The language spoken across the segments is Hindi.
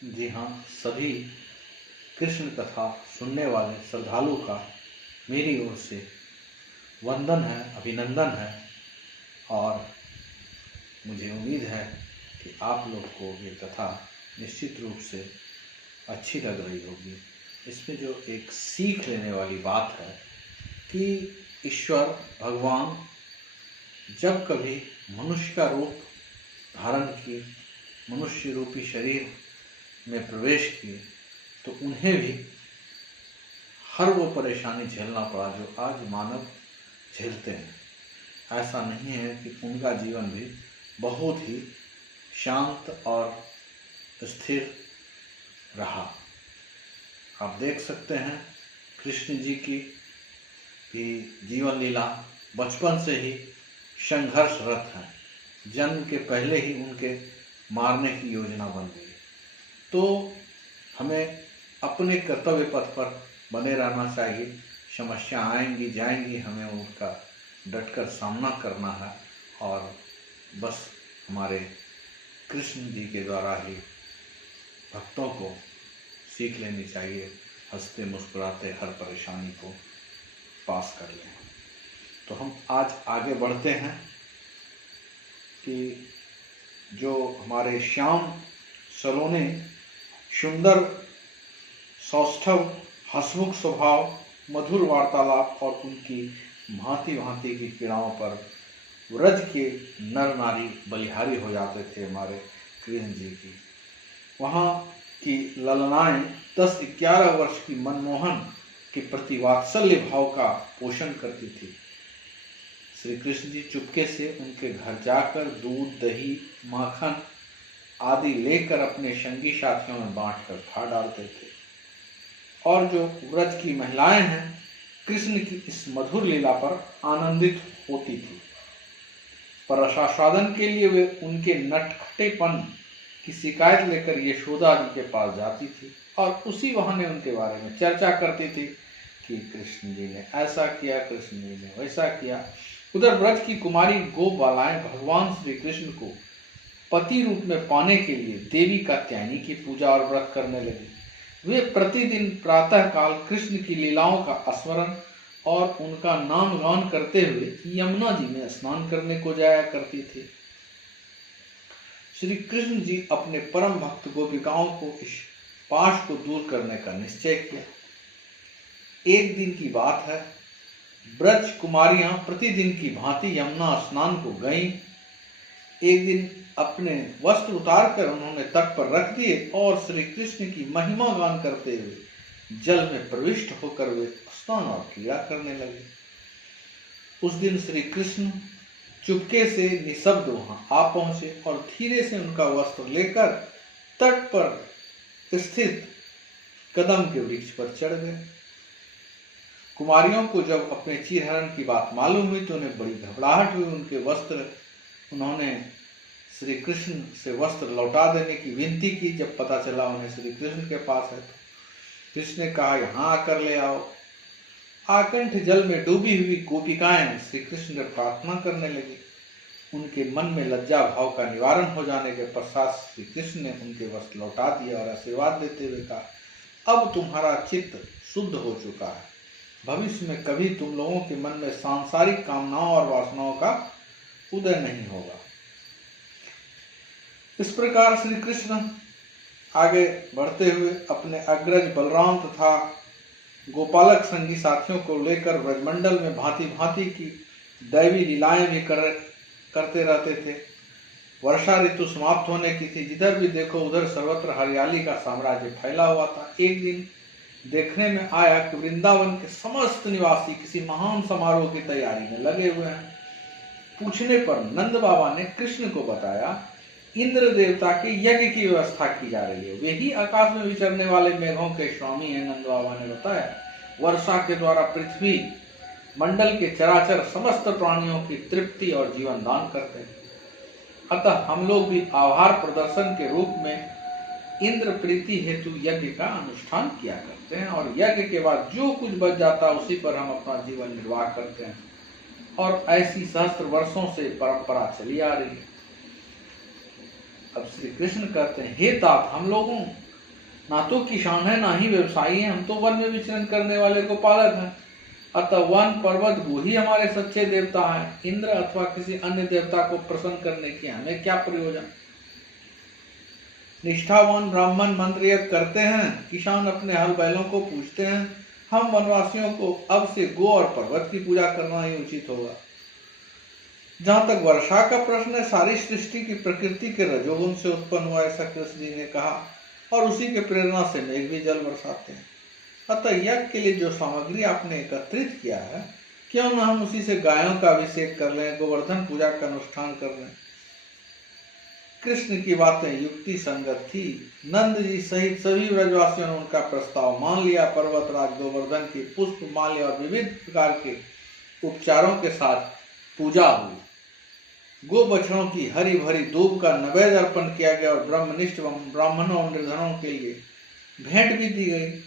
जी हाँ, सभी कृष्ण कथा सुनने वाले श्रद्धालु का मेरी ओर से वंदन है, अभिनंदन है। और मुझे उम्मीद है कि आप लोग को ये कथा निश्चित रूप से अच्छी लग रही होगी। इसमें जो एक सीख लेने वाली बात है कि ईश्वर भगवान जब कभी मनुष्य का रूप धारण किए, मनुष्य रूपी शरीर में प्रवेश किए, तो उन्हें भी हर वो परेशानी झेलना पड़ा जो आज मानव झेलते हैं। ऐसा नहीं है कि उनका जीवन भी बहुत ही शांत और स्थिर रहा। आप देख सकते हैं कृष्ण जी की जीवन लीला बचपन से ही संघर्षरत है। जन्म के पहले ही उनके मारने की योजना बन गई। तो हमें अपने कर्तव्य पथ पर बने रहना चाहिए। समस्या आएंगी जाएंगी, हमें उनका डटकर सामना करना है और बस हमारे कृष्ण जी के द्वारा ही भक्तों को सीख लेनी चाहिए। हंसते मुस्कुराते हर परेशानी को पास कर लें। तो हम आज आगे बढ़ते हैं कि जो हमारे श्याम सलोने सुंदर सौष्ठव हंसमुख स्वभाव, मधुर वार्तालाप और उनकी भांति भांति की क्रीड़ाओं पर व्रज के नर नारी बलिहारी हो जाते थे हमारे कृष्ण जी की। वहाँ की ललनाएं 10-11 वर्ष की मनमोहन के प्रति वात्सल्य भाव का पोषण करती थी। श्री कृष्ण जी चुपके से उनके घर जाकर दूध, दही, माखन आदि लेकर अपने संगी साथियों में बांटकर खा डालते थे। और जो व्रज की महिलाएं हैं, कृष्ण की इस मधुर लीला पर आनंदित होती थी। पर रसास्वादन के लिए वे उनके नटखटेपन की शिकायत लेकर यशोदा जी के पास जाती थी और उसी बहाने उनके बारे में चर्चा करती थी कि कृष्ण जी ने ऐसा किया, कृष्ण जी ने वैसा किया। उधर व्रज की कुमारी गोपालाएं भगवान श्री कृष्ण को पति रूप में पाने के लिए देवी कात्यायनी की पूजा और व्रत करने लगी। वे प्रतिदिन प्रातः काल कृष्ण की लीलाओं का स्मरण और उनका नाम गान करते हुए यमुना जी में स्नान करने को जाया करती थी। श्री कृष्ण जी अपने परम भक्त गोपिकाओं को इस पाश को दूर करने का निश्चय किया। एक दिन की बात है, ब्रज कुमारियां प्रतिदिन की भांति यमुना स्नान को गईं। एक दिन अपने वस्त्र उतारकर उन्होंने तट पर रख दिए और श्री कृष्ण की महिमा गान करते हुए जल में प्रविष्ट होकर वे स्नान और क्रिया करने लगे। उस दिन श्री कृष्ण चुपके से निशब्द वहां आ पहुंचे और धीरे से उनका वस्त्र लेकर तट पर स्थित कदम के वृक्ष पर चढ़ गए। कुमारियों को जब अपने चीरहरण की बात मालूम हुई तो उन्हें बड़ी घबराहट हुई। उन्होंने श्री कृष्ण से वस्त्र लौटा देने की विनती की। जब पता चला उन्हें श्री कृष्ण के पास है, कृष्ण ने कहा, यहाँ आकर ले आओ। आकंठ जल में डूबी हुई गोपिकाएं श्री कृष्ण से प्रार्थना करने लगी। उनके मन में लज्जा भाव का निवारण हो जाने के पश्चात श्री कृष्ण ने उनके वस्त्र लौटा दिया और आशीर्वाद देते हुए कहा, अब तुम्हारा चित्त शुद्ध हो चुका है। भविष्य में कभी तुम लोगों के मन में सांसारिक कामनाओं और वासनाओं का उदय नहीं होगा। इस प्रकार श्री कृष्ण आगे बढ़ते हुए अपने अग्रज बलराम तथा गोपालक संगी साथियों को लेकर ब्रजमंडल में भांति भांति की दैवी लीलाएं भी करते रहते थे। वर्षा ऋतु समाप्त होने की थी। जिधर भी देखो उधर सर्वत्र हरियाली का साम्राज्य फैला हुआ था। एक दिन देखने में आया कि वृंदावन के समस्त निवासी किसी महान समारोह की तैयारी में लगे हुए हैं। पूछने पर नंद बाबा ने कृष्ण को बताया, इंद्र देवता के यज्ञ की व्यवस्था की जा रही है। वे ही आकाश में विचरने वाले मेघों के स्वामी हैं। नंद बाबा ने बताया, वर्षा के द्वारा पृथ्वी मंडल के चराचर समस्त प्राणियों की तृप्ति और जीवन दान करते हैं। अतः हम लोग भी आभार प्रदर्शन के रूप में इंद्र प्रीति हेतु यज्ञ का अनुष्ठान किया करते हैं और यज्ञ के बाद जो कुछ बच जाता है उसी पर हम अपना जीवन निर्वाह करते हैं। और ऐसी सहस्त्र वर्षों से परंपरा चली आ रही है। अब श्री कृष्ण कहते हैं, हे तात, हम लोगों ना तो किसान है ना ही व्यवसायी है, हम तो वन में विचरण करने वाले को पालक हैं। अतः वन पर्वत वो ही हमारे सच्चे देवता हैं। इंद्र अथवा किसी अन्य देवता को प्रसन्न करने की हमें क्या प्रयोजन। निष्ठावान ब्राह्मण मंत्र यज्ञ करते हैं, किसान अपने हल बैलों को पूजते हैं। हम वनवासियों को अब से गो और पर्वत की पूजा करना ही उचित होगा। जहां तक वर्षा का प्रश्न है, सारी सृष्टि की प्रकृति के रजोगुण से उत्पन्न हुआ, ऐसा कृष्ण जी ने कहा, और उसी के प्रेरणा से मेघ भी जल बरसाते हैं। अतः यज्ञ के लिए जो सामग्री आपने एकत्रित किया है, क्यों न हम उसी से गायों का अभिषेक कर लें, गोवर्धन पूजा का अनुष्ठान कर लें। कृष्ण की बातें युक्ति संगत थी। नंद जी सहित सभी ब्रजवासियों ने उनका प्रस्ताव मान लिया। पर्वतराज गोवर्धन की पुष्प माल्य और विविध प्रकार के उपचारों के साथ पूजा हुई। गो बछड़ों की हरी भरी दूब का नैवेद्य अर्पण किया गया और ब्रह्मनिष्ठ ब्राह्मणों और निर्धनों के लिए भेंट भी दी गई।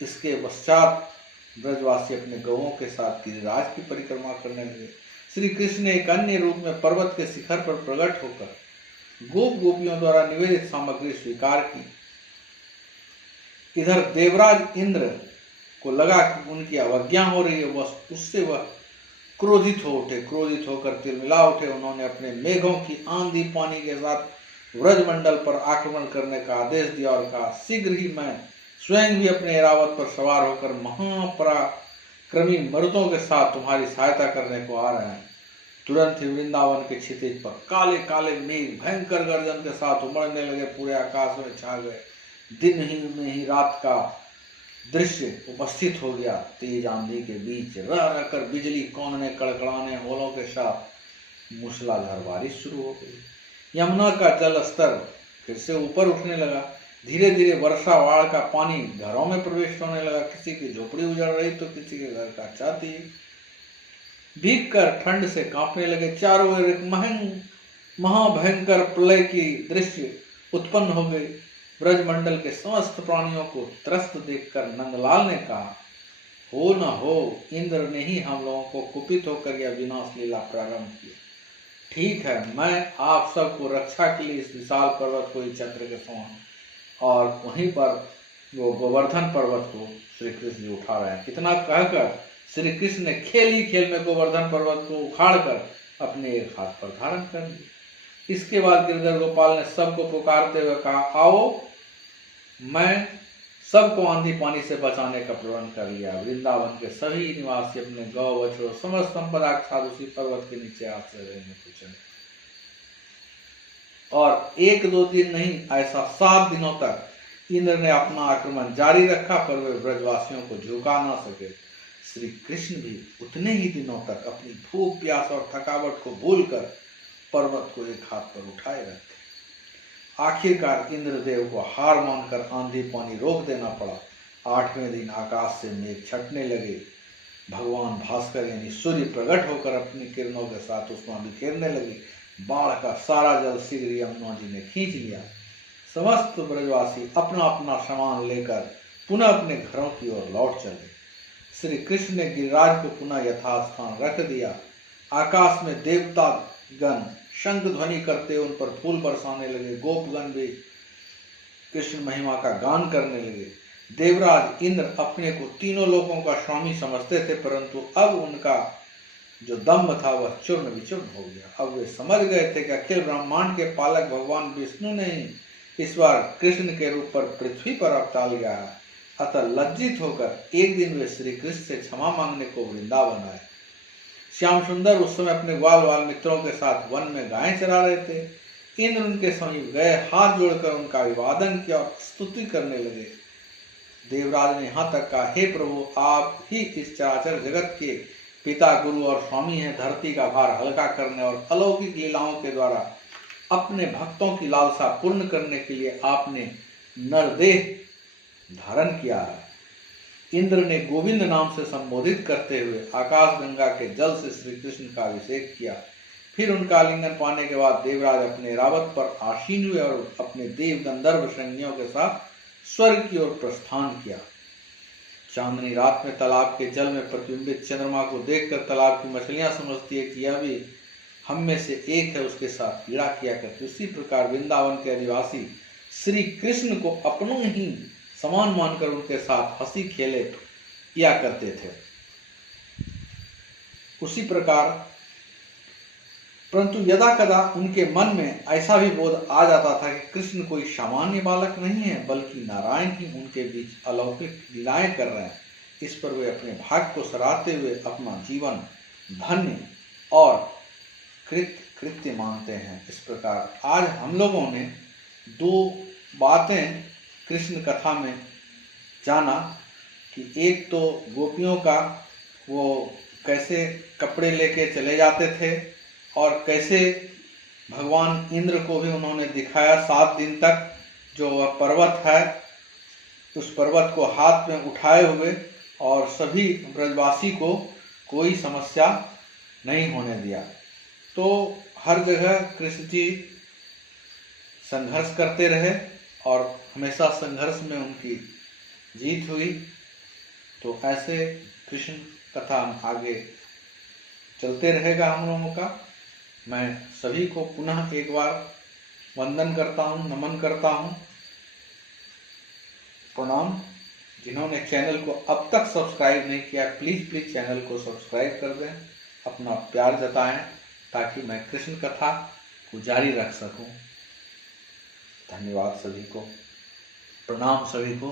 इसके पश्चात ब्रजवासी अपने गौओं के साथ गिरिराज की परिक्रमा करने लगे। श्री कृष्ण ने एक अन्य रूप में पर्वत के शिखर पर प्रकट होकर गोप गोपियों द्वारा निवेदित सामग्री स्वीकार की। इधर देवराज इंद्र को लगा कि उनकी अवज्ञा हो रही है, उससे वह क्रोधित हो उठे। क्रोधित होकर तिलमिला उठे। उन्होंने अपने मेघों की आंधी पानी के साथ व्रजमंडल पर आक्रमण करने का आदेश दिया और कहा, शीघ्र ही मैं स्वयं भी अपने ऐरावत पर सवार होकर महापराक्रमी मर्दों के साथ तुम्हारी सहायता करने को आ रहे हैं। तुरंत ही वृंदावन के क्षितिज पर काले काले मेघ भयंकर गर्जन के साथ उमड़ने लगे, पूरे आकाश में छा गए। दिन ही में ही रात का दृश्य उपस्थित हो गया। तेज आंधी के बीच रह रहकर बिजली कौंधने कड़कड़ाने होलों के साथ मूसलाधार बारिश शुरू हो गई। यमुना का जल स्तर फिर से ऊपर उठने लगा। धीरे धीरे वर्षा वाड़ का पानी घरों में प्रवेश होने लगा। किसी की झोपड़ी उजड़ रही तो किसी के घर का छाती भीग कर ठंड से कांपने लगे। चारों ओर एक महाभयंकर प्रलय की दृश्य उत्पन्न हो गई। ब्रजमंडल के समस्त प्राणियों को त्रस्त देखकर नंदलाल ने कहा, हो न हो, इंद्र ने ही हम लोगों को कुपित होकर यह विनाश लीला प्रारंभ की। ठीक है, मैं आप सबको रक्षा के लिए इस विशाल पर्वत को ही छत्र के समान, और वहीं पर वो गोवर्धन पर्वत को श्री कृष्ण जी उठा रहे हैं। इतना कहकर श्री कृष्ण ने खेल ही खेल में गोवर्धन पर्वत को उखाड़कर अपने एक हाथ पर धारण कर लिया। इसके बाद गिरधर गोपाल ने सबको पुकारते हुए कहा, आओ, मैं सबको आंधी पानी से बचाने का प्रबंध कर लिया। वृंदावन के सभी निवासी अपने गौ बछड़ों समस्त संपदा के साथ उसी पर्वत के नीचे आश्रय लेने को चले। और 1-2 दिन नहीं, ऐसा 7 दिनों तक इंद्र ने अपना आक्रमण जारी रखा, पर वे ब्रजवासियों को झुका ना सके। श्री कृष्ण भी उतने ही दिनों तक अपनी भूख प्यास और थकावट को भूलकर पर्वत को एक हाथ पर उठाए रखे। आखिरकार इंद्रदेव को हार मानकर आंधी पानी रोक देना पड़ा। 8वें दिन आकाश से मेघ छटने लगे। भगवान भास्कर यानी सूर्य प्रकट होकर अपनी किरणों के साथ उसमें बिखेरने लगे। बाढ़ का सारा जल शीघ्र यमुना जी ने खींच लिया। समस्त ब्रजवासी अपना अपना सामान लेकर पुनः अपने घरों की ओर लौट चले। श्री कृष्ण ने गिरिराज को पुनः यथास्थान रख दिया। आकाश में देवता गण शंख ध्वनि करते उन पर फूल बरसाने लगे। गोपगण भी कृष्ण महिमा का गान करने लगे। देवराज इंद्र अपने को तीनों लोकों का स्वामी समझते थे, परंतु अब उनका जो दम्भ था वह चूर्ण विचूर्ण हो गया। अब वे समझ गए थे कि अखिल ब्रह्मांड के पालक भगवान विष्णु ने ही इस बार कृष्ण के रूप पर पृथ्वी पर अवतार लिया है। अतः लज्जित होकर एक दिन वे श्री कृष्ण से क्षमा मांगने को वृंदावन आए। श्याम सुंदर उस समय अपने ग्वाल वाल मित्रों के साथ वन में गायें चरा रहे थे। इंद्र उनके समीप गए, हाथ जोड़कर उनका अभिवादन किया और स्तुति करने लगे। देवराज ने यहाँ तक कहा, हे प्रभु, आप ही इस चराचर जगत के पिता, गुरु और स्वामी हैं। धरती का भार हल्का करने और अलौकिक लीलाओं के द्वारा अपने भक्तों की लालसा पूर्ण करने के लिए आपने नरदेह धारण किया है। इंद्र ने गोविंद नाम से संबोधित करते हुए आकाश गंगा के जल से श्री कृष्ण का अभिषेक किया। फिर उनका आलिंगन पाने के बाद देवराज अपने रावत पर आसीन हुए और अपने देव गंधर्व संगियों के साथ स्वर्ग की ओर प्रस्थान किया। चांदनी रात में तालाब के जल में प्रतिबिंबित चंद्रमा को देखकर तालाब की मछलियां समझती है कि यह भी हम में से एक है, उसके साथ पीड़ा किया करती। उसी प्रकार वृंदावन के आदिवासी श्री कृष्ण को अपनों ही समान मानकर उनके साथ हंसी खेले किया करते थे। उसी प्रकार परंतु यदा कदा उनके मन में ऐसा भी बोध आ जाता था कि कृष्ण कोई सामान्य बालक नहीं है, बल्कि नारायण ही उनके बीच अलौकिक लीलाएं कर रहे हैं। इस पर वे अपने भाग्य को सराहते हुए अपना जीवन धन्य और कृत्य मानते हैं। इस प्रकार आज हम लोगों ने दो बातें कृष्ण कथा में जाना कि एक तो गोपियों का वो कैसे कपड़े लेके चले जाते थे और कैसे भगवान इंद्र को भी उन्होंने दिखाया 7 दिन तक जो वह पर्वत है, उस पर्वत को हाथ में उठाए हुए, और सभी ब्रजवासी को कोई समस्या नहीं होने दिया। तो हर जगह कृष्ण जी संघर्ष करते रहे और हमेशा संघर्ष में उनकी जीत हुई। तो ऐसे कृष्ण कथा आगे चलते रहेगा हम लोगों का। मैं सभी को पुनः एक बार वंदन करता हूँ, नमन करता हूँ, प्रणाम। जिन्होंने चैनल को अब तक सब्सक्राइब नहीं किया, प्लीज़ चैनल को सब्सक्राइब कर दें, अपना प्यार जताएं ताकि मैं कृष्ण कथा को जारी रख सकूं। धन्यवाद सभी को, प्रणाम सभी को।